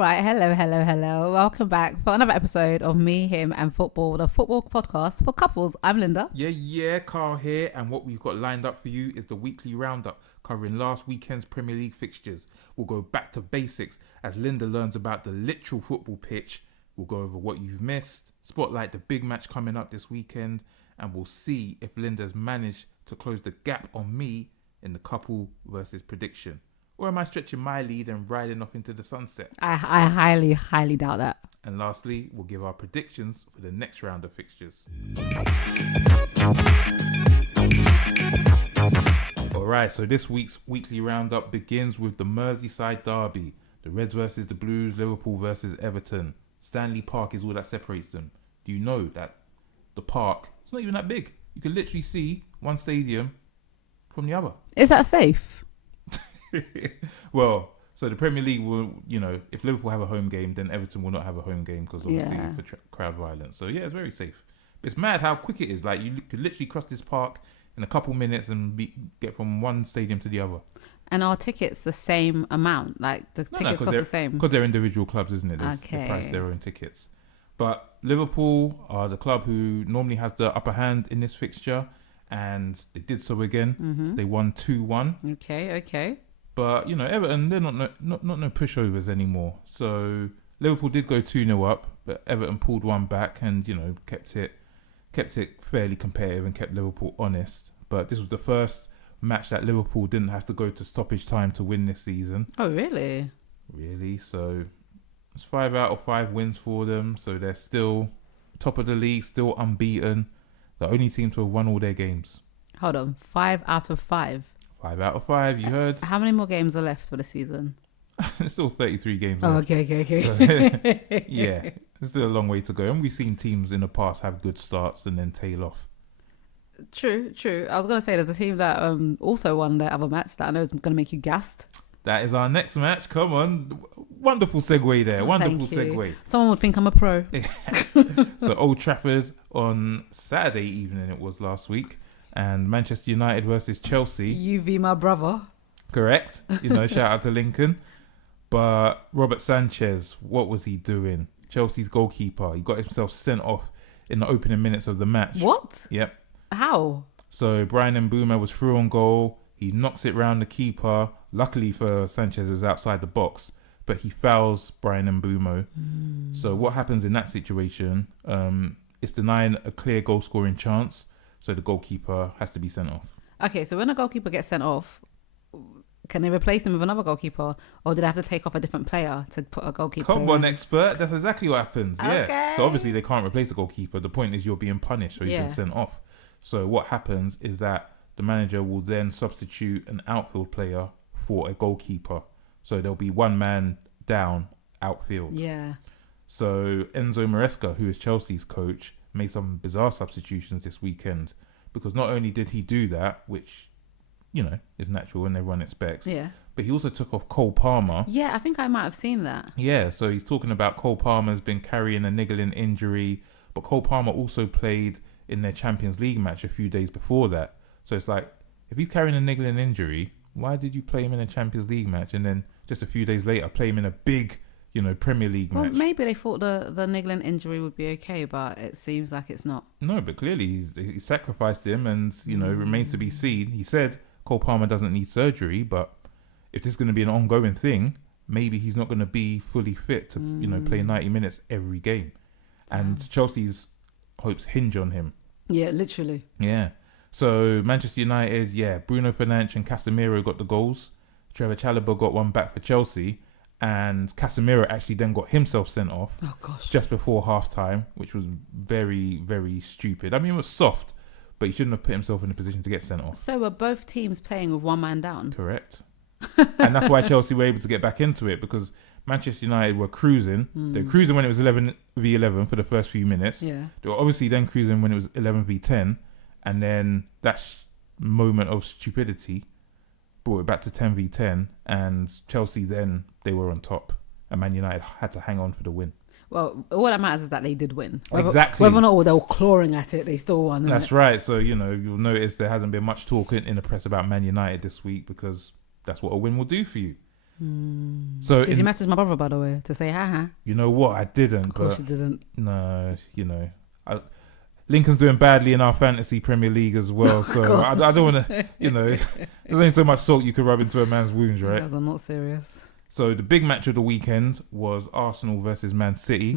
right. Hello. Welcome back for another episode of Me, Him and Football, the football podcast for couples. I'm Linda. Yeah, Carl here. And what we've got lined up for you is the weekly roundup covering last weekend's Premier League fixtures. We'll go back to basics as Linda learns about the literal football pitch. We'll go over what you've missed, spotlight the big match coming up this weekend, and we'll see if Linda's managed to close the gap on me in the couple versus prediction. Or am I stretching my lead and riding off into the sunset? I highly doubt that. And lastly, we'll give our predictions for the next round of fixtures. Alright, so this week's weekly roundup begins with the Merseyside derby. The Reds versus the Blues, Liverpool versus Everton. Stanley Park is all that separates them. Do you know that the park, it's not even that big. You can literally see one stadium from the other. Is that safe? Well, so the Premier League will, if Liverpool have a home game, then Everton will not have a home game because obviously for crowd violence. So yeah, it's very safe. But it's mad how quick it is. Like you could literally cross this park in a couple minutes and get from one stadium to the other. And are tickets the same amount? Like the tickets cost the same? Because they're individual clubs, isn't it? They price their own tickets. But Liverpool are the club who normally has the upper hand in this fixture, and they did so again. Mm-hmm. They won 2-1. Okay. But, Everton, they're not no pushovers anymore. So Liverpool did go 2-0 up, but Everton pulled one back and, kept it fairly competitive and kept Liverpool honest. But this was the first match that Liverpool didn't have to go to stoppage time to win this season. Oh, really? Really? So it's 5 out of 5 wins for them. So they're still top of the league, still unbeaten. The only team to have won all their games. Hold on. 5 out of 5? 5 out of 5, you heard? How many more games are left for the season? It's still 33 games left. Okay. So, yeah, there's still a long way to go. And we've seen teams in the past have good starts and then tail off. True. I was going to say there's a team that also won their other match that I know is going to make you gassed. That is our next match. Come on. Wonderful segue there. Wonderful segue. Someone would think I'm a pro. So Old Trafford on Saturday evening, it was last week. And Manchester United versus Chelsea. UV, my brother. Correct. Shout out to Lincoln. But Robert Sanchez, what was he doing? Chelsea's goalkeeper. He got himself sent off in the opening minutes of the match. What? Yep. How? So Brian Mbeumo was through on goal. He knocks it round the keeper. Luckily for Sanchez, it was outside the box. But he fouls Brian Mbeumo. So what happens in that situation? It's denying a clear goal-scoring chance. So the goalkeeper has to be sent off. Okay, so when a goalkeeper gets sent off, can they replace him with another goalkeeper? Or do they have to take off a different player to put a goalkeeper Come on, expert. That's exactly what happens. Okay. Yeah. So obviously they can't replace the goalkeeper. The point is you're being punished, so you've been sent off. So what happens is that the manager will then substitute an outfield player for a goalkeeper. So there'll be one man down outfield. Yeah. So Enzo Maresca, who is Chelsea's coach, made some bizarre substitutions this weekend because not only did he do that, which, is natural and everyone expects, but he also took off Cole Palmer. Yeah, I think I might have seen that. Yeah, so he's talking about Cole Palmer's been carrying a niggling injury, but Cole Palmer also played in their Champions League match a few days before that. So it's like, if he's carrying a niggling injury, why did you play him in a Champions League match and then just a few days later play him in a big Premier League match? Well, maybe they thought the niggling injury would be okay, but it seems like it's not. No, but clearly he sacrificed him and, remains to be seen. He said Cole Palmer doesn't need surgery, but if this is going to be an ongoing thing, maybe he's not going to be fully fit to, play 90 minutes every game. And Chelsea's hopes hinge on him. Yeah, literally. Yeah. So Manchester United, Bruno Fernandes and Casemiro got the goals. Trevor Chalobah got one back for Chelsea. And Casemiro actually then got himself sent off just before half-time, which was very, very stupid. I mean, it was soft, but he shouldn't have put himself in a position to get sent off. So were both teams playing with one man down? Correct. And that's why Chelsea were able to get back into it, because Manchester United were cruising. They were cruising when it was 11v11 for the first few minutes. Yeah. They were obviously then cruising when it was 11v10. And then that moment of stupidity brought it back to 10v10, and Chelsea then, they were on top, and Man United had to hang on for the win. Well, all that matters is that they did win. Exactly. Whether or not they were clawing at it, they still won. That's right. So, you'll notice there hasn't been much talk in the press about Man United this week, because that's what a win will do for you. So Did you message my brother, by the way, to say hi? You know what? I didn't. Of course but you didn't. No, Lincoln's doing badly in our fantasy Premier League as well. So I don't want to, there's only so much salt you can rub into a man's wounds, right? You guys are not serious. So the big match of the weekend was Arsenal versus Man City.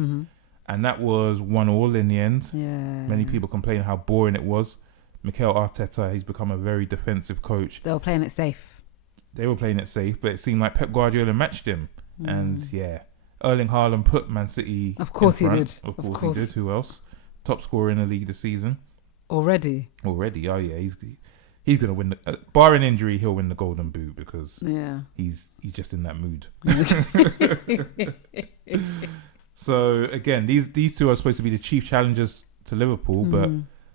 And that was 1-1 in the end. Yeah. Many people complain how boring it was. Mikel Arteta, he's become a very defensive coach. They were playing it safe. They were playing it safe, but it seemed like Pep Guardiola matched him. And Erling Haaland put Man City Of course in he front. did. Of course he did. Who else? Top scorer in the league this season. Already? Oh yeah. He's going to win. Barring injury, he'll win the Golden Boot because he's just in that mood. So again, these two are supposed to be the chief challengers to Liverpool, but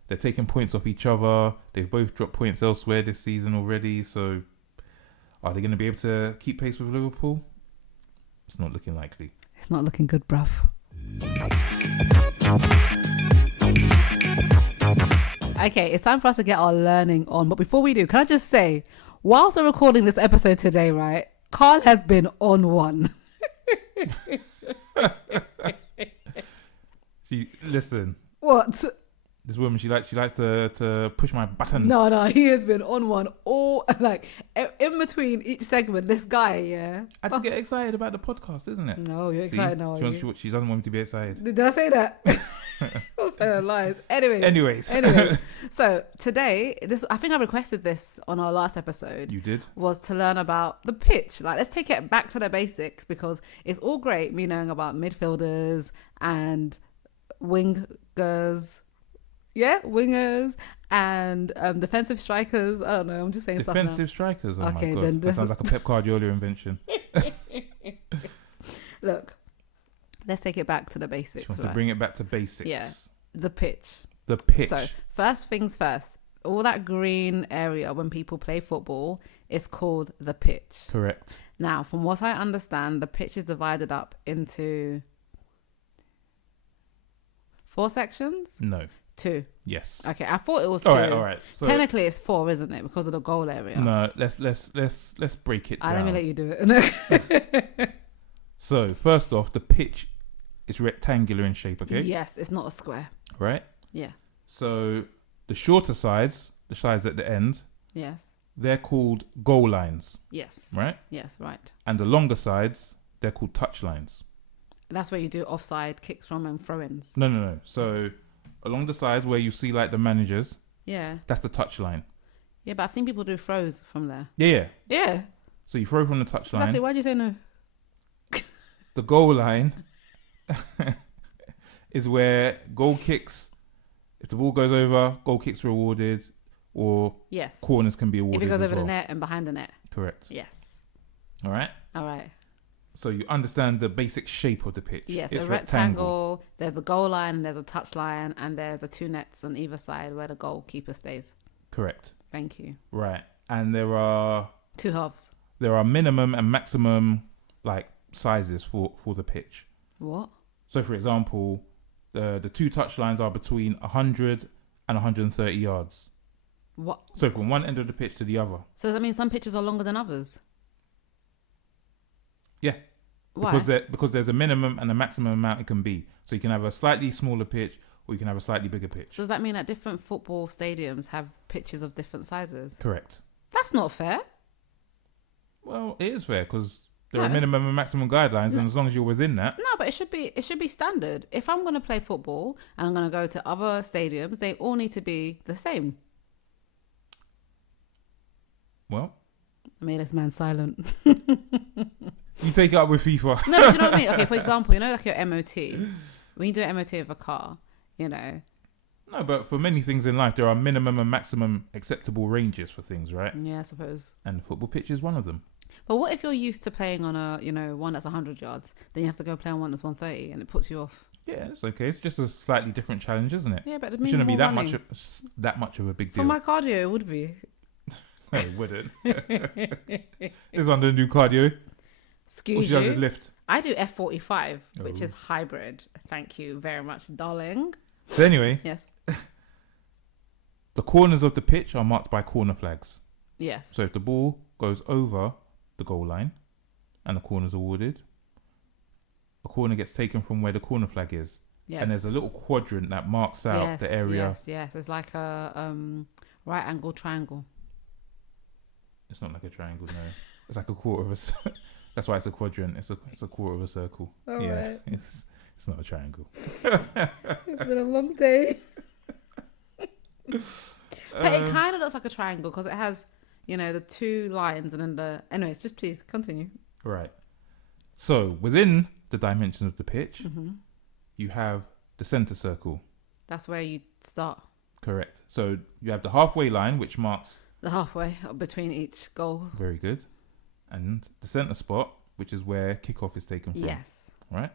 they're taking points off each other. They've both dropped points elsewhere this season already. So are they going to be able to keep pace with Liverpool? It's not looking likely. It's not looking good, bruv. Okay, it's time for us to get our learning on. But before we do, can I just say, whilst we're recording this episode today, right, Carl has been on one. Listen. What? This woman, she likes to push my buttons. No, he has been on one all, like, in between each segment. This guy, yeah. I just get excited about the podcast, isn't it? No, you're excited now. She doesn't want me to be excited. Did I say that? I said lies. Anyways. So today, I think I requested this on our last episode. You did? Was to learn about the pitch. Like, let's take it back to the basics, because it's all great me knowing about midfielders and wingers. Yeah, wingers and defensive strikers. I don't know. I'm just saying stuff now. Defensive strikers. Oh okay, my god, then that sounds like a Pep Guardiola invention. Look, let's take it back to the basics. She wants to bring it back to basics. Yeah, the pitch. The pitch. So first things first. All that green area when people play football is called the pitch. Correct. Now, from what I understand, the pitch is divided up into 4 sections. No. 2. Yes. Okay, I thought it was 2. All right. So technically, it's 4, isn't it? Because of the goal area. No, let's break it down. Let me let you do it. So first off, the pitch is rectangular in shape. Okay. Yes, it's not a square. Right. Yeah. So the shorter sides, the sides at the end. Yes. They're called goal lines. Yes. Right. Yes. Right. And the longer sides, they're called touch lines. That's where you do offside kicks from and throw-ins. No. So along the sides where you see like the managers. Yeah. That's the touch line. Yeah, but I've seen people do throws from there. Yeah. Yeah. So you throw from the touch line. Exactly. Why'd you say no? The goal line is where goal kicks. If the ball goes over, goal kicks are awarded, or corners can be awarded. If it goes over well. the net and behind the net. Correct. Yes. All right. So you understand the basic shape of the pitch. Yes, it's a rectangle. There's a goal line, there's a touch line, and there's the 2 nets on either side where the goalkeeper stays. Correct. Thank you. Right. And there are 2 halves. There are minimum and maximum sizes for the pitch. What? So for example, the 2 touch lines are between 100 and 130 yards. What? So from one end of the pitch to the other. So does that mean some pitches are longer than others? Yeah. Why? Because there's a minimum and a maximum amount it can be. So you can have a slightly smaller pitch or you can have a slightly bigger pitch. So does that mean that different football stadiums have pitches of different sizes? Correct. That's not fair. Well, it is fair because there are minimum and maximum guidelines, and as long as you're within that. No, but it should be standard. If I'm going to play football and I'm going to go to other stadiums, they all need to be the same. Well, I made this man silent. You take it up with FIFA. No, do you know what I mean? Okay, for example, like your MOT. When you do an MOT of a car, No, but for many things in life, there are minimum and maximum acceptable ranges for things, right? Yeah, I suppose. And the football pitch is one of them. But what if you're used to playing on a, one that's 100 yards, then you have to go play on one that's 130 and it puts you off? Yeah, it's okay. It's just a slightly different challenge, isn't it? Yeah, but it shouldn't be that running. much of a big deal. For my cardio, it would be. No, it wouldn't. This one, the new cardio. Excuse you. You. Lift. I do F45, which is hybrid. Thank you very much, darling. So anyway. Yes. The corners of the pitch are marked by corner flags. Yes. So if the ball goes over the goal line, and a corner's awarded. A corner gets taken from where the corner flag is. Yes. And there's a little quadrant that marks out the area. Yes. It's like a right angle triangle. It's not like a triangle, no. It's like a quarter of a... That's why it's a quadrant. It's a quarter of a circle. All right. It's not a triangle. It's been a long day. But it kind of looks like a triangle because it has, the 2 lines and then the... Anyways, just please continue. Right. So within the dimensions of the pitch, you have the centre circle. That's where you start. Correct. So you have the halfway line, which marks... The halfway between each goal. Very good. And the centre spot, which is where kickoff is taken from. Yes. Right?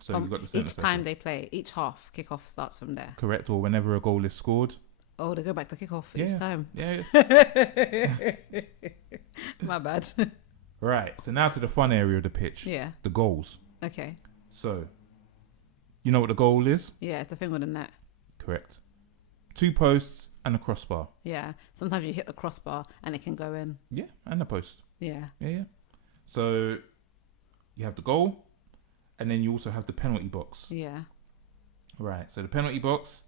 So you've got the centre each circle. time they play, each half, kickoff starts from there. Correct. Or whenever a goal is scored. Oh, they go back to kickoff each time. Yeah. My bad. Right. So now to the fun area of the pitch. Yeah. The goals. Okay. So, you know what the goal is? Yeah, it's the thing with the net. Correct. 2 posts and a crossbar. Yeah. Sometimes you hit the crossbar and it can go in. Yeah, and a post. Yeah. Yeah. So, you have the goal, and then you also have the penalty box. Yeah. Right. So, the penalty box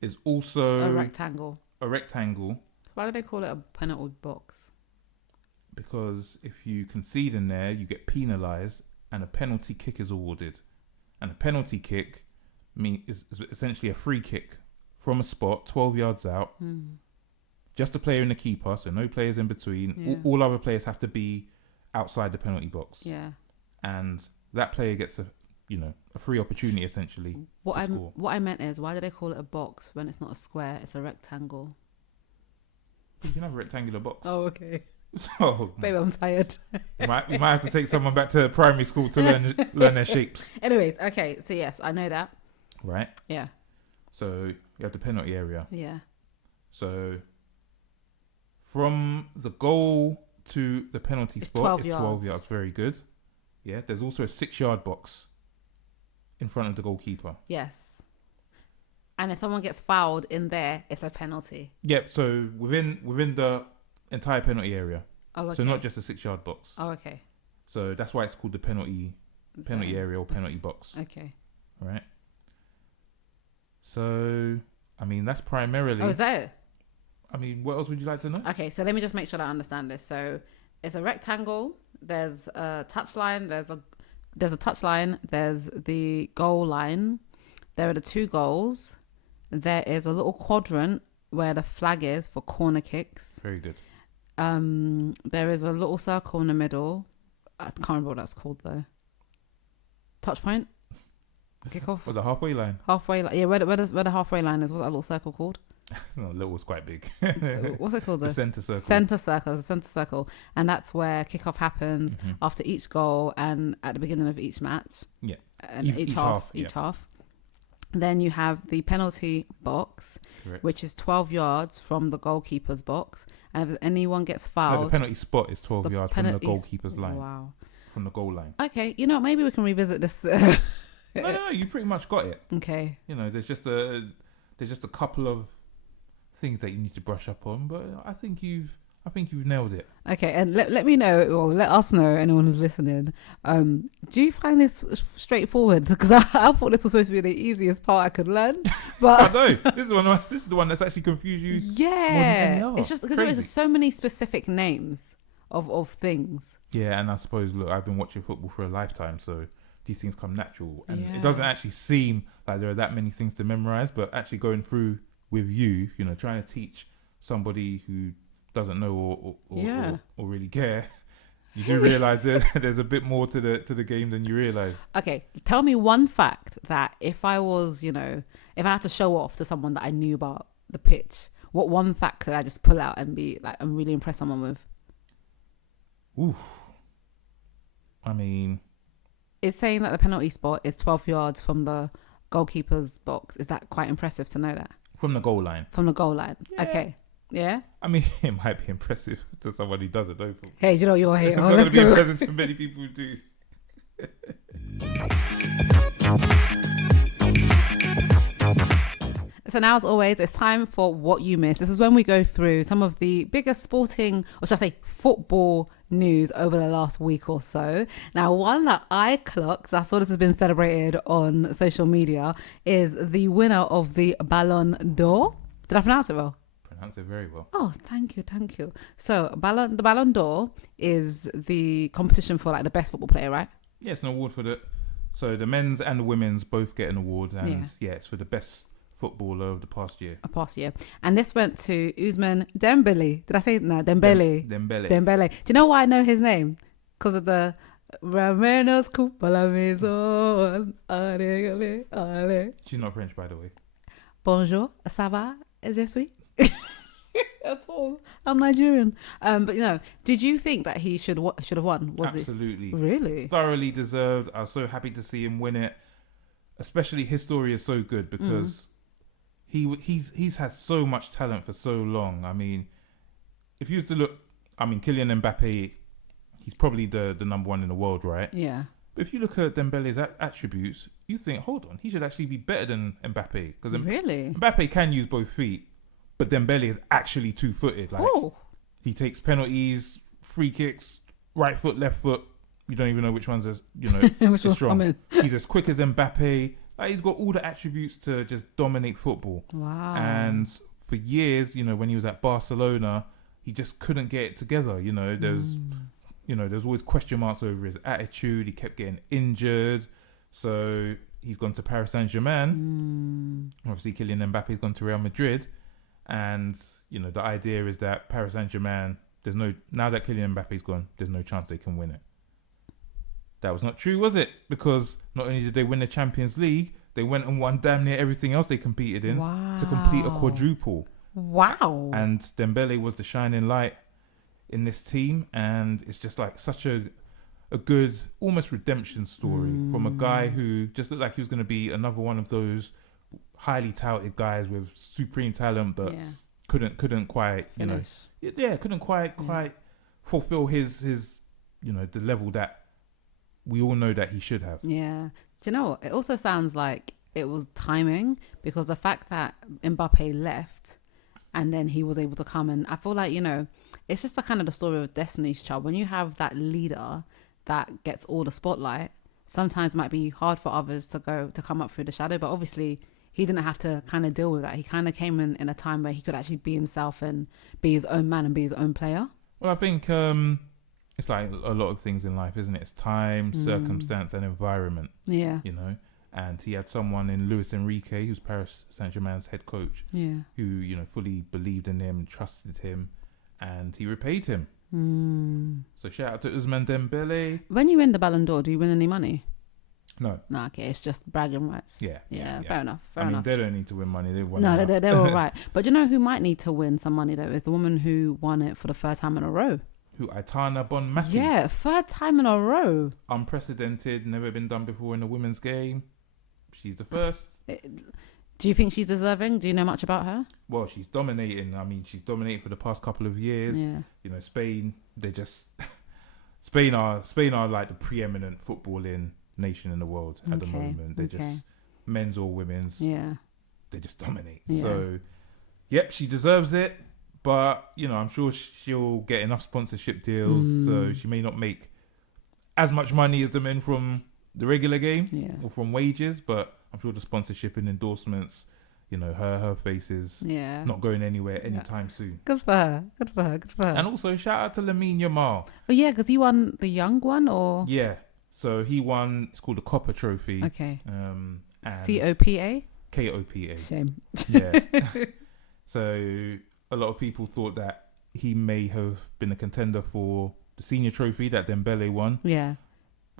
is also... A rectangle. A rectangle. Why do they call it a penalty box? Because if you concede in there, you get penalised, and a penalty kick is awarded. And a penalty kick is essentially a free kick from a spot 12 yards out. Just a player and the keeper, so no players in between. Yeah. All other players have to be outside the penalty box. Yeah. And that player gets a free opportunity essentially. What I meant is, why do they call it a box when it's not a square? It's a rectangle. You can have a rectangular box. Oh, okay. Oh, babe, I'm tired. you might have to take someone back to primary school to learn their shapes. Anyways, okay, so yes, I know that. Right. Yeah. So you have the penalty area. Yeah. So from the goal to the penalty spot is 12 yards. Very good. Yeah. There's also a 6-yard box in front of the goalkeeper. Yes. And if someone gets fouled in there, it's a penalty. Yep. So within the entire penalty area. Oh, okay. So not just a 6-yard box. Oh, okay. So that's why it's called the penalty area or penalty box. Okay. Right. So, I mean, that's primarily... Oh, is that it? I mean, what else would you like to know? Okay, so let me just make sure that I understand this. So it's a rectangle. There's a touchline. There's a touchline. There's the goal line. There are the 2 goals. There is a little quadrant where the flag is for corner kicks. Very good. There is a little circle in the middle. I can't remember what that's called though. Touch point? Kickoff? For the halfway line. Halfway line. Yeah, where the halfway line is. What's that little circle called? No, little was quite big. What's it called? The centre circle. The centre circle. And that's where kickoff happens after each goal and at the beginning of each match. Yeah. And each half. Then you have the penalty box, correct, which is 12 yards from the goalkeeper's box. And if anyone gets fouled... No, the penalty spot is 12 yards from the goalkeeper's line. Wow. From the goal line. Okay, maybe we can revisit this. No, you pretty much got it. Okay. There's just a couple of things that you need to brush up on, but I think you've nailed it. Okay, and let me know, or let us know, anyone who's listening. Do you find this straightforward? Because I thought this was supposed to be the easiest part I could learn, but no, this is the one that's actually confused you. Yeah, it's just because there's so many specific names of things. Yeah, and I suppose I've been watching football for a lifetime, so these things come natural, and it doesn't actually seem like there are that many things to memorize. But actually going through with you, trying to teach somebody who doesn't know or really care, you do realize there's a bit more to the game than you realize. Okay, tell me one fact that if I was, if I had to show off to someone that I knew about the pitch, what one fact could I just pull out and be like, and really impress someone with? Ooh, I mean, it's saying that the penalty spot is 12 yards from the goalkeeper's box. Is that quite impressive to know that? From the goal line. From the goal line. Yeah. Okay. Yeah. I mean, it might be impressive to someone who doesn't know football. Hey, do you know you're here? It's not going to be impressive to many people who do. So now, as always, it's time for What You Missed. This is when we go through some of the biggest sporting, or should I say football news over the last week or so. Now, one that I clocked, I saw this has been celebrated on social media, is the winner of the Ballon d'Or. Did I pronounce it well? Pronounce it very well. Oh, thank you. So the Ballon d'Or is the competition for like the best football player, right? Yeah, it's an award for so the men's and the women's both get an award, and it's for the best footballer of the past year. And this went to Ousmane Dembele. Did I say no? Dembele. Dembele. Do you know why I know his name? Because of the Ramenos coupe à la maison. Allez, allez. She's not French, by the way. Bonjour, ça va? Je suis. At all. I'm Nigerian. But did you think that he should have won? Absolutely. Really? Thoroughly deserved. I was so happy to see him win it. Especially his story is so good because he's had so much talent for so long. I mean, if you were to look, Kylian Mbappe, he's probably the number one in the world, right? Yeah. But if you look at Dembele's attributes, you think, hold on, he should actually be better than Mbappe. Because really? Mbappe can use both feet, but Dembele is actually two-footed. Like, he takes penalties, free kicks, right foot, left foot. You don't even know which one's which one's strong. coming. He's as quick as Mbappe. Like, he's got all the attributes to just dominate football. Wow. And for years, when he was at Barcelona, he just couldn't get it together. There's always question marks over his attitude. He kept getting injured. So he's gone to Paris Saint-Germain. Obviously, Kylian Mbappe's gone to Real Madrid. And, the idea is that Paris Saint-Germain, now that Kylian Mbappe's gone, there's no chance they can win it. That was not true, was it? Because not only did they win the Champions League, they went and won damn near everything else they competed in to complete a quadruple. Wow. And Dembele was the shining light in this team, and it's just like such a good, almost redemption story from a guy who just looked like he was going to be another one of those highly touted guys with supreme talent, but couldn't quite, couldn't quite fulfill his the level that we all know that he should have. Yeah. Do you know what? It also sounds like it was timing, because the fact that Mbappe left and then he was able to come, and I feel like, it's just a kind of the story of Destiny's Child. When you have that leader that gets all the spotlight, sometimes it might be hard for others to come up through the shadow, but obviously he didn't have to kind of deal with that. He kind of came in a time where he could actually be himself and be his own man and be his own player. Well, I think it's like a lot of things in life, isn't it? It's time, circumstance, and environment. Yeah. And he had someone in Luis Enrique, who's Paris Saint-Germain's head coach, who, fully believed in him, trusted him, and he repaid him. So shout out to Ousmane Dembele. When you win the Ballon d'Or, do you win any money? No. No, okay, it's just bragging rights. Yeah. Fair enough. They don't need to win money. They've won. No, they're all right. But you know who might need to win some money though is the woman who won it for the third time in a row. Who? Aitana Bonmati. Yeah, third time in a row. Unprecedented, never been done before in a women's game. She's the first. Do you think she's deserving? Do you know much about her? Well, she's dominating. She's dominated for the past couple of years. Yeah. Spain. Spain are like the preeminent footballing nation in the world at the moment. They're just men's or women's. Yeah. They just dominate. Yeah. So, yep, she deserves it. But, I'm sure she'll get enough sponsorship deals, so she may not make as much money as the men from the regular game or from wages, but I'm sure the sponsorship and endorsements, her face is not going anywhere anytime soon. Good for her. And also, shout out to Lamine Yamal. Oh, yeah, because he won the young one, or? Yeah. So he won, it's called the Copper Trophy. Okay. COPA? KOPA? Shame. Yeah. So a lot of people thought that he may have been a contender for the senior trophy that Dembele won. Yeah.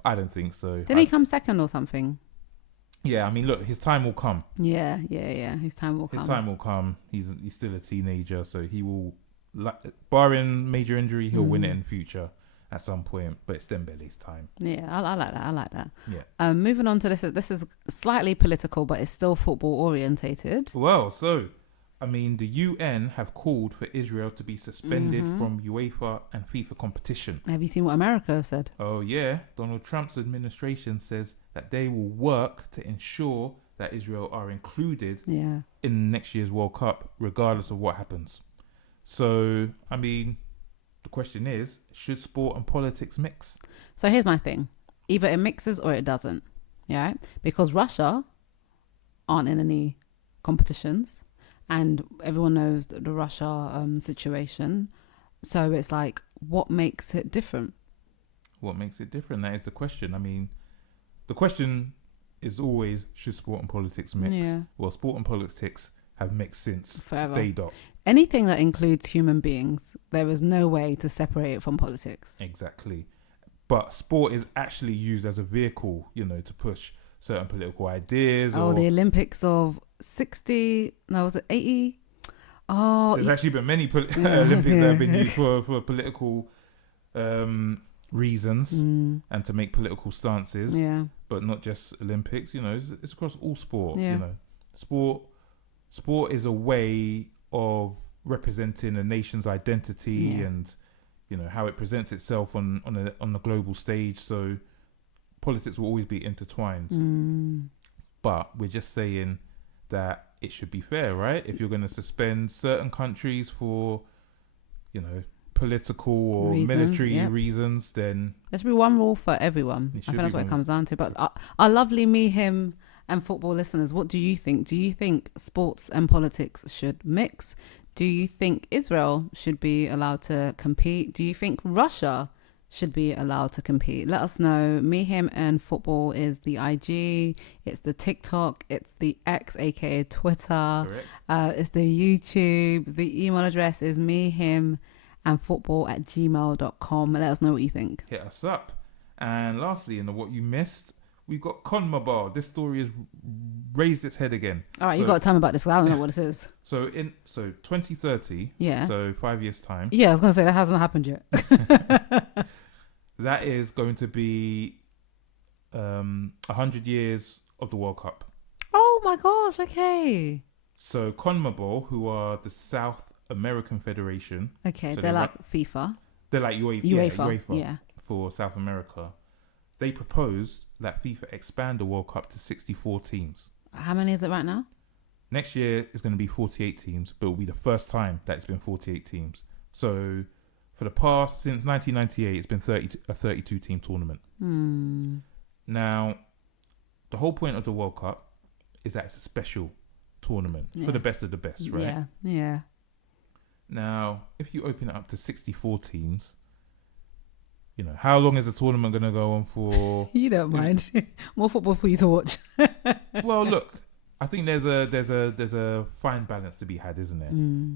I don't think so. Didn't he come second or something? Yeah, look, his time will come. Yeah. His time will come. He's still a teenager, so he will, barring major injury, he'll win it in the future at some point. But it's Dembele's time. Yeah, I like that. Yeah. Moving on to this. This is slightly political, but it's still football orientated. Well, so the UN have called for Israel to be suspended from UEFA and FIFA competition. Have you seen what America have said? Oh, yeah. Donald Trump's administration says that they will work to ensure that Israel are included in next year's World Cup, regardless of what happens. So, I mean, the question is, should sport and politics mix? So here's my thing. Either it mixes or it doesn't. Yeah. Because Russia aren't in any competitions. And everyone knows the Russia situation. So it's like, what makes it different? What makes it different? That is the question. I mean, the question is always, should sport and politics mix? Yeah. Well, sport and politics have mixed since Forever. day dot. Anything that includes human beings, there is no way to separate it from politics. Exactly. But sport is actually used as a vehicle, to push certain political ideas. Oh, the Olympics of 60, no, was it 80? Oh, there's actually been many Olympics that have been used for political reasons and to make political stances. Yeah. But not just Olympics, it's across all sport. Yeah. Sport is a way of representing a nation's identity and how it presents itself on the global stage. So politics will always be intertwined. But we're just saying that it should be fair, right? If you're going to suspend certain countries for political or military reasons, then there should be one rule for everyone. I think that's what it comes down to. But our lovely me, him and football listeners, what do you think? Do you think sports and politics should mix? Do you think Israel should be allowed to compete? Do you think Russia should be allowed to compete? Let us know. Me, him and football is the IG, it's the TikTok, it's the X, aka Twitter, it's the YouTube. The email address is me, him and football@gmail.com. Let us know what you think. Hit us up. And lastly, in the what you missed, we've got CONMEBOL. This story has raised its head again. All right, you've got to tell me about this, because I don't know what this is. So 2030, so 5 years time. Yeah, I was going to say that hasn't happened yet. That is going to be 100 years of the World Cup. Oh my gosh, okay. So CONMEBOL, who are the South American Federation. Okay, so they're like FIFA. They're like UEFA for South America. They proposed that FIFA expand the World Cup to 64 teams. How many is it right now? Next year is going to be 48 teams, but it will be the first time that it's been 48 teams. So for the past, since 1998, it's been a 32-team tournament. Now, the whole point of the World Cup is that it's a special tournament for the best of the best, right? Yeah. Now, if you open it up to 64 teams, how long is the tournament going to go on for? You don't mind. More football for you to watch. Well, look, I think there's a fine balance to be had, isn't there?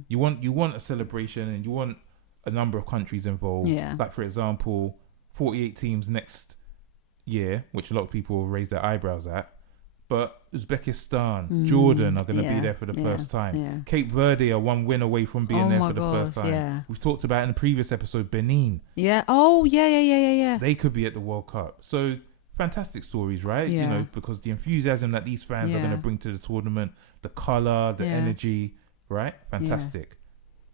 You want a celebration and you want a number of countries involved. Yeah. Like, for example, 48 teams next year, which a lot of people will raise their eyebrows at. But Uzbekistan, Jordan are going to be there for the first time. Yeah. Cape Verde are one win away from being there for the first time. Yeah. We've talked about in the previous episode, Benin. Yeah. Oh, yeah. They could be at the World Cup. So fantastic stories, right? Yeah. Because the enthusiasm that these fans are going to bring to the tournament, the colour, the energy, right? Fantastic. Yeah.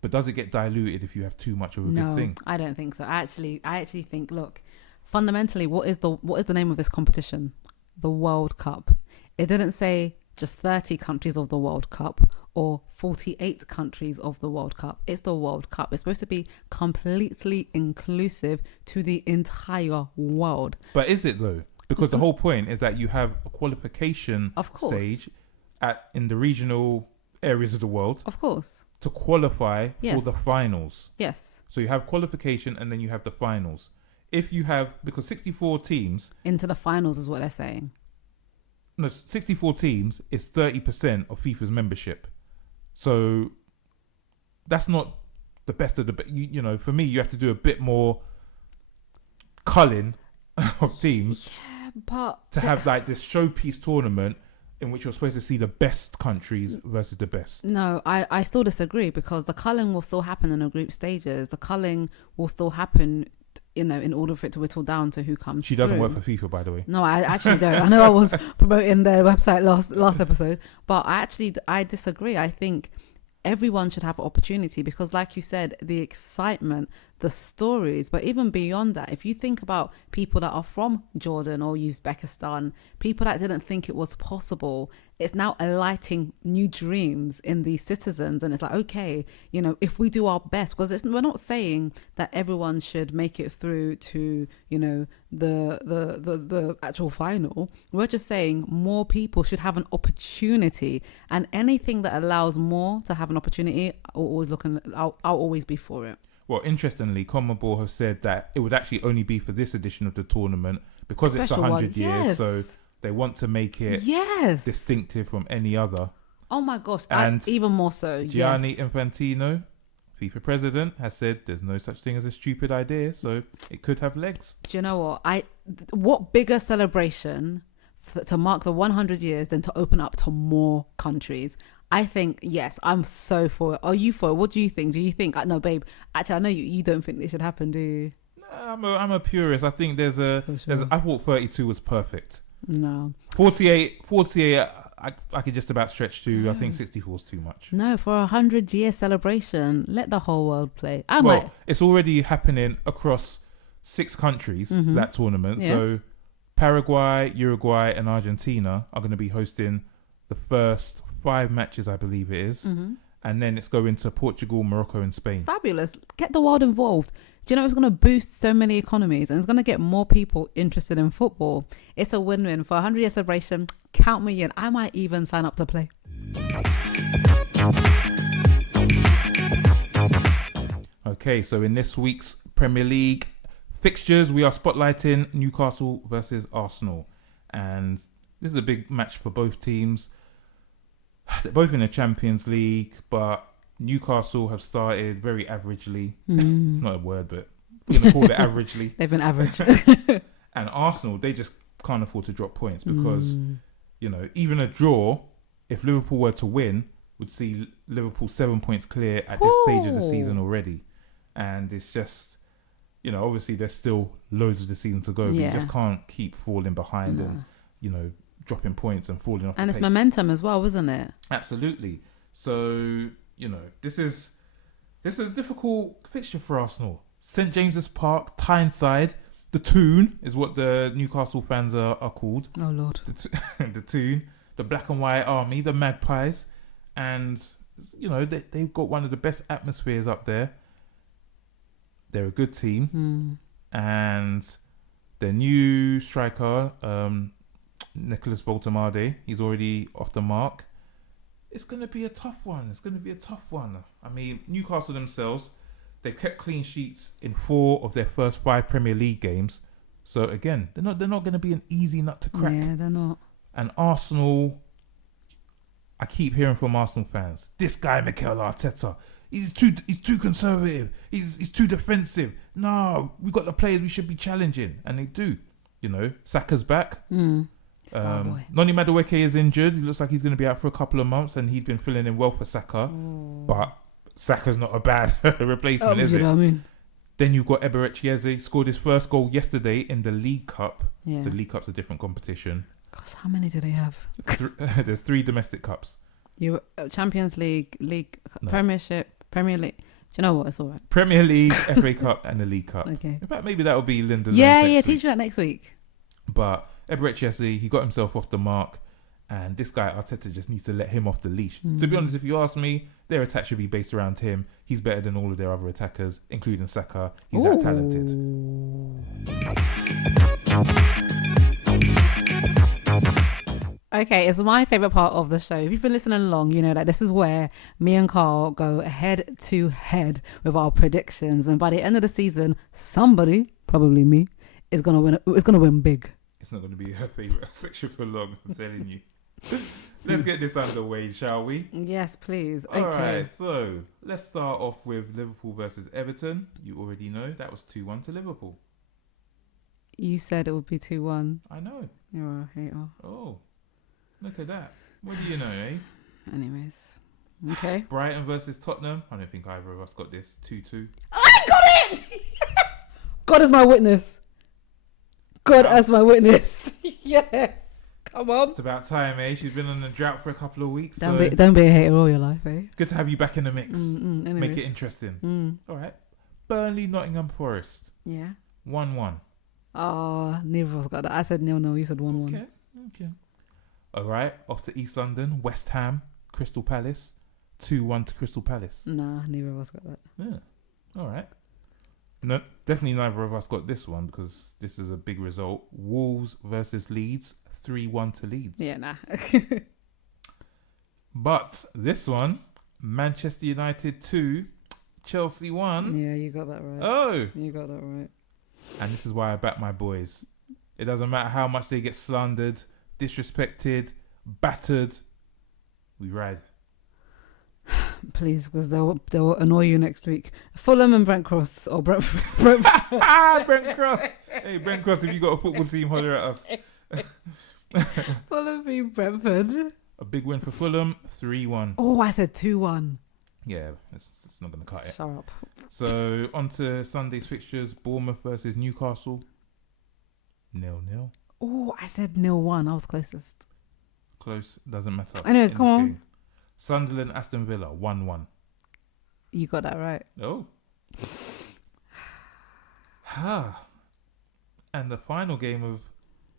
But does it get diluted if you have too much of a big thing? I don't think so. I actually think, look, fundamentally, what is the name of this competition? The World Cup. It didn't say just 30 countries of the World Cup or 48 countries of the World Cup. It's the World Cup. It's supposed to be completely inclusive to the entire world. But is it though? Because the whole point is that you have a qualification stage in the regional areas of the world. Of course. To qualify for the finals. Yes. So you have qualification and then you have the finals. If you have, because 64 teams... Into the finals is what they're saying. No, 64 teams is 30% of FIFA's membership. So that's not the best of the... for me, you have to do a bit more culling of teams to have like this showpiece tournament in which you're supposed to see the best countries versus the best. No, I still disagree, because the culling will still happen in the group stages. The culling will still happen, in order for it to whittle down to who comes She doesn't work for FIFA, by the way. No, I actually don't. I know I was promoting their website last episode, but I disagree. I think everyone should have an opportunity, because like you said, the excitement, the stories, but even beyond that, if you think about people that are from Jordan or Uzbekistan, people that didn't think it was possible, it's now alighting new dreams in these citizens. And it's like, okay, if we do our best, because we're not saying that everyone should make it through to, the actual final. We're just saying more people should have an opportunity, and anything that allows more to have an opportunity, I'll always be for it. Well, interestingly, CONMEBOL have said that it would actually only be for this edition of the tournament because it's 100 years. Yes. So they want to make it distinctive from any other. Oh my gosh, and even more so. Gianni Infantino, FIFA president, has said there's no such thing as a stupid idea, so it could have legs. Do you know what? What bigger celebration to mark the 100 years than to open up to more countries? I think, yes, I'm so for it. Are you for it? What do you think? Do you think, no, babe, actually, I know you don't think this should happen, do you? I'm a purist. I think I thought 32 was perfect. No. 48, I could just about stretch to, I think 64 is too much. No, for 100-year celebration, let the whole world play. It's already happening across 6 countries, that tournament. Yes. So Paraguay, Uruguay and Argentina are going to be hosting the first 5 matches, I believe it is. And then it's going to Portugal, Morocco and Spain. Fabulous. Get the world involved. Do you know it's going to boost so many economies and it's going to get more people interested in football? It's a win-win. For 100-year celebration, count me in. I might even sign up to play. Okay, so in this week's Premier League fixtures, we are spotlighting Newcastle versus Arsenal. And this is a big match for both teams. They're both in the Champions League, but Newcastle have started very averagely. It's not a word, but we're going to call it averagely. They've been average. And Arsenal, they just can't afford to drop points because, even a draw, if Liverpool were to win, would see Liverpool 7 points clear at this stage of the season already. And it's just, obviously there's still loads of the season to go, but you just can't keep falling behind and, dropping points and falling off. And it's momentum as well, isn't it? Absolutely. So, this is a difficult fixture for Arsenal. St James's Park, Tyneside, the Toon is what the Newcastle fans are called. Oh Lord. The Toon, the Black and White Army, the Magpies, and they've got one of the best atmospheres up there. They're a good team, and their new striker, Nicholas Voltemade, he's already off the mark. It's going to be a tough one. I mean, Newcastle themselves, they've kept clean sheets in 4 of their first 5 Premier League games. So again, they're not going to be an easy nut to crack. Yeah, they're not. And Arsenal, I keep hearing from Arsenal fans, this guy Mikel Arteta, he's too conservative. He's too defensive. No, we got the players we should be challenging, and they do. Saka's back. Noni Madueke is injured. He looks like he's going to be out for a couple of months, and he'd been filling in well for Saka. But Saka's not a bad replacement, is it? Know what I mean? Then you've got Eberechi scored his first goal yesterday in the League Cup. Yeah. The League Cup's a different competition. Gosh, how many do they have? There's 3 domestic cups. Champions League, Premiership, Premier League. Do you know what? It's all right. Premier League, FA Cup, and the League Cup. Okay. In fact, maybe that will be Linda. Teach me that next week. But Eberechi, he got himself off the mark, and this guy Arteta just needs to let him off the leash. To be honest, if you ask me, their attack should be based around him. He's better than all of their other attackers, including Saka. He's that talented. Okay, it's my favourite part of the show. If you've been listening along, you know that this is where me and Carl go head to head with our predictions. And by the end of the season, somebody, probably me, is gonna win. It's gonna win big. It's not going to be her favourite section for long, I'm telling you. Let's get this out of the way, shall we? Yes, please. All right, so let's start off with Liverpool versus Everton. You already know that was 2-1 to Liverpool. You said it would be 2-1. I know. You're a hater. Oh, look at that. What do you know, eh? Anyways, okay. Brighton versus Tottenham. I don't think either of us got this. 2-2. I got it! Yes! God is my witness. God as my witness. Yes. Come on. It's about time, eh? She's been on a drought for a couple of weeks. Don't be a hater all your life, eh? Good to have you back in the mix. Anyways. Make it interesting. All right. Burnley, Nottingham Forest. Yeah. 1-1. Oh, neither of us got that. I said 0-0. You said 1-1. Okay. All right, off to East London, West Ham, Crystal Palace, 2-1 to Crystal Palace. Nah, neither of us got that. Yeah, all right. No, definitely neither of us got this one because this is a big result. Wolves versus Leeds, 3-1 to Leeds. Yeah, nah. But this one, Manchester United 2, Chelsea 1. Yeah, you got that right. Oh! You got that right. And this is why I back my boys. It doesn't matter how much they get slandered, disrespected, battered. We ride. Please, because they'll annoy you next week. Fulham and Brent Cross or Brentford. Brent Cross. Hey, Brent Cross, if you got a football team, holler at us. Fulham v Brentford. A big win for Fulham, 3-1. Oh, I said 2-1. Yeah, it's not going to cut it. Shut up. So, on to Sunday's fixtures. Bournemouth versus Newcastle, 0-0. Oh, I said 0-1. I was closest. Close, doesn't matter. I know, in come this on. game. Sunderland, Aston Villa, 1-1. You got that right. Oh. And the final game of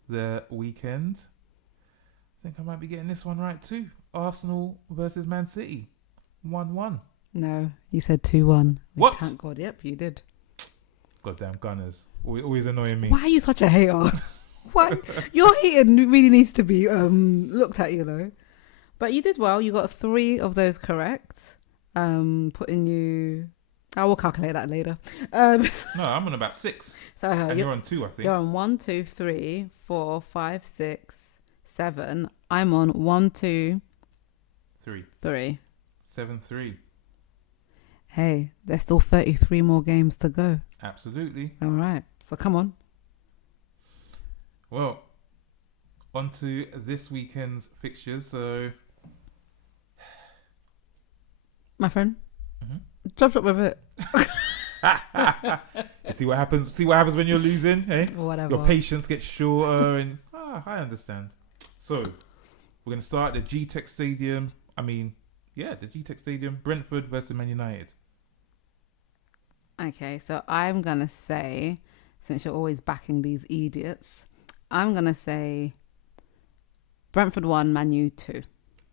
the weekend, I think I might be getting this one right too. Arsenal versus Man City, 1-1. No, you said 2-1. What? Thank God. Yep, you did. Goddamn Gunners. Always annoying me. Why are you such a hater? Why? Your hating really needs to be looked at, you know. But you did well. You got 3 of those correct. Putting you... I will calculate that later. No, I'm on about 6. So And you're on 2, I think. You're on 1, 2, 3, 4, 5, 6, 7. I'm on 1, 2, 3. 3. 7-3. Hey, there's still 33 more games to go. Absolutely. All right. So come on. Well, on to this weekend's fixtures. So, My friend, Mhm. jump up with it. You see what happens. See what happens when you're losing, eh? Whatever. Your patience gets shorter, and I understand. So, we're gonna start at the G-Tech Stadium. The G-Tech Stadium. Brentford versus Man United. Okay, so I'm going to say, since you're always backing these idiots, I'm going to say Brentford 1, Man U 2.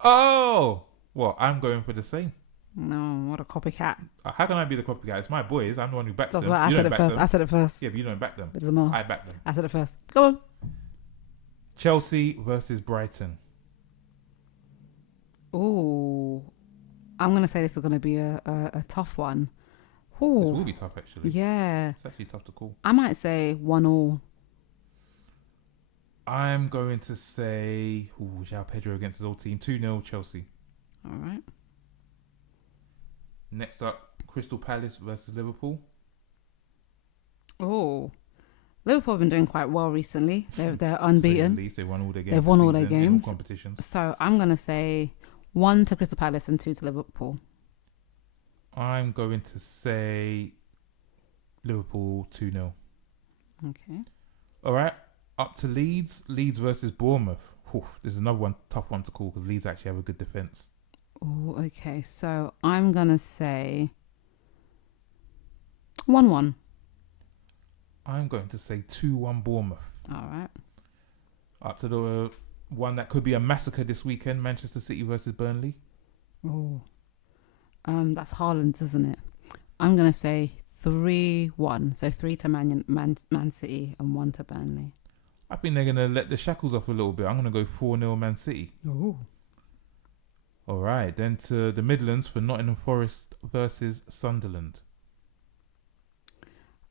Oh, well, I'm going for the same. No, what a copycat. How can I be the copycat? It's my boys. I'm the one who backs That's them. why I You said don't it back first. them. I said it first. Yeah, but you don't back them. It doesn't matter. I back them. I said it first. Go on. Chelsea versus Brighton. Ooh. I'm going to say this is going to be a tough one. This will Ooh. be tough, actually. Yeah. It's actually tough to call. I might say 1-1. I'm going to say, João Pedro against his old team, 2-0 Chelsea. All right. Next up, Crystal Palace versus Liverpool. Oh. Liverpool have been doing quite well recently. They're To say the unbeaten. least, they won all their games. They've this won all their season in games. all competitions. So I'm going to say 1 to Crystal Palace and 2 to Liverpool. I'm going to say Liverpool 2-0. Okay. All right, up to Leeds. Leeds versus Bournemouth. This is another one, tough one to call because Leeds actually have a good defence. Oh, okay. So I'm going to say 1-1. I'm going to say 2-1 Bournemouth. All right. Up to the one that could be a massacre this weekend, Manchester City versus Burnley. Oh. That's Haaland, isn't it? I'm going to say 3-1. So 3 to Man City and 1 to Burnley. I think they're going to let the shackles off a little bit. I'm going to go 4-0 Man City. Oh. All right, then to the Midlands for Nottingham Forest versus Sunderland.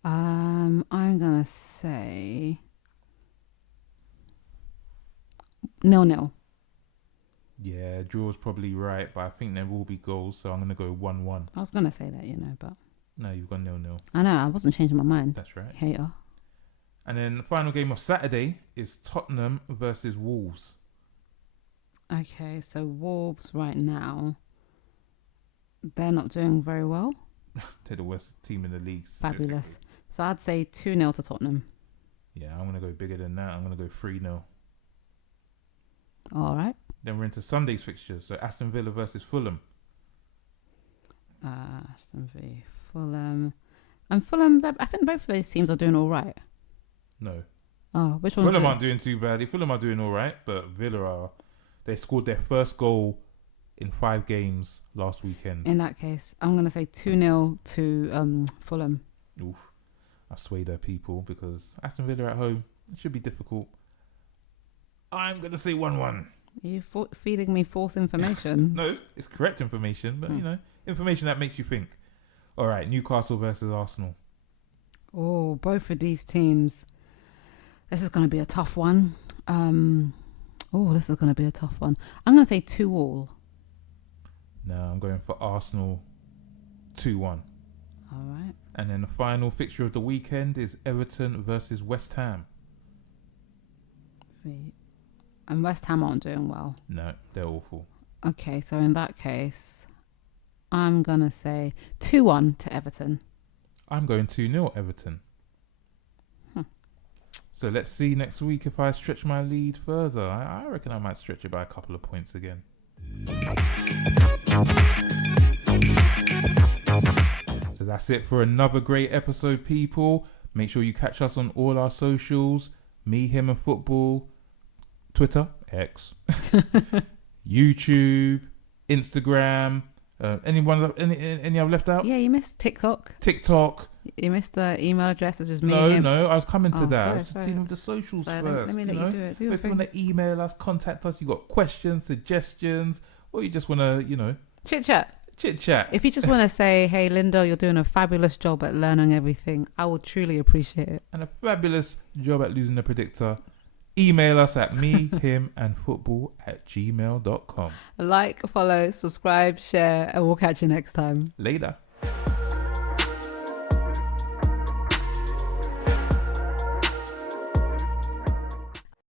I'm going to say 0-0. Yeah, draw's probably right, but I think there will be goals, so I'm going to go 1-1. I was going to say that, but... No, you've gone 0-0. I know, I wasn't changing my mind. That's right. Hater. And then the final game of Saturday is Tottenham versus Wolves. Okay, so Wolves right now, they're not doing very well. They're the worst team in the league. Fabulous. So I'd say 2-0 to Tottenham. Yeah, I'm going to go bigger than that. I'm going to go 3-0. All right. Then we're into Sunday's fixtures. So Aston Villa versus Fulham. Aston Villa, Fulham. And Fulham, I think both of those teams are doing all right. No. Oh, which one? Fulham aren't doing too badly. Fulham are doing all right, but Villa are They scored their first goal in 5 games last weekend. In that case, I'm going to say 2-0 to Fulham. Oof. I sway their people because Aston Villa at home, it should be difficult. I'm going to say 1-1. Are you feeding me false information? No, it's correct information, but information that makes you think. All right, Newcastle versus Arsenal. Oh, both of these teams. This is going to be a tough one. This is going to be a tough one. I'm going to say 2-2. No, I'm going for Arsenal 2-1. All right. And then the final fixture of the weekend is Everton versus West Ham. And West Ham aren't doing well. No, they're awful. Okay, so in that case, I'm going to say 2-1 to Everton. I'm going 2-0 Everton. So let's see next week if I stretch my lead further. I reckon I might stretch it by a couple of points again. So that's it for another great episode, people. Make sure you catch us on all our socials. Me, Him and Football. Twitter, X. YouTube, Instagram. Any I've left out? Yeah, you missed TikTok. You missed the email address, which is me. No, I was coming to that. I was just dealing with the socials first. first. Let me let you do it. If you want to email us, contact us, you got questions, suggestions, or you just want to, chit chat. If you just want to say, hey, Linda, you're doing a fabulous job at learning everything, I would truly appreciate it. And a fabulous job at losing the predictor. Email us at mehimandfootball@gmail.com. Like, follow, subscribe, share, and we'll catch you next time. Later.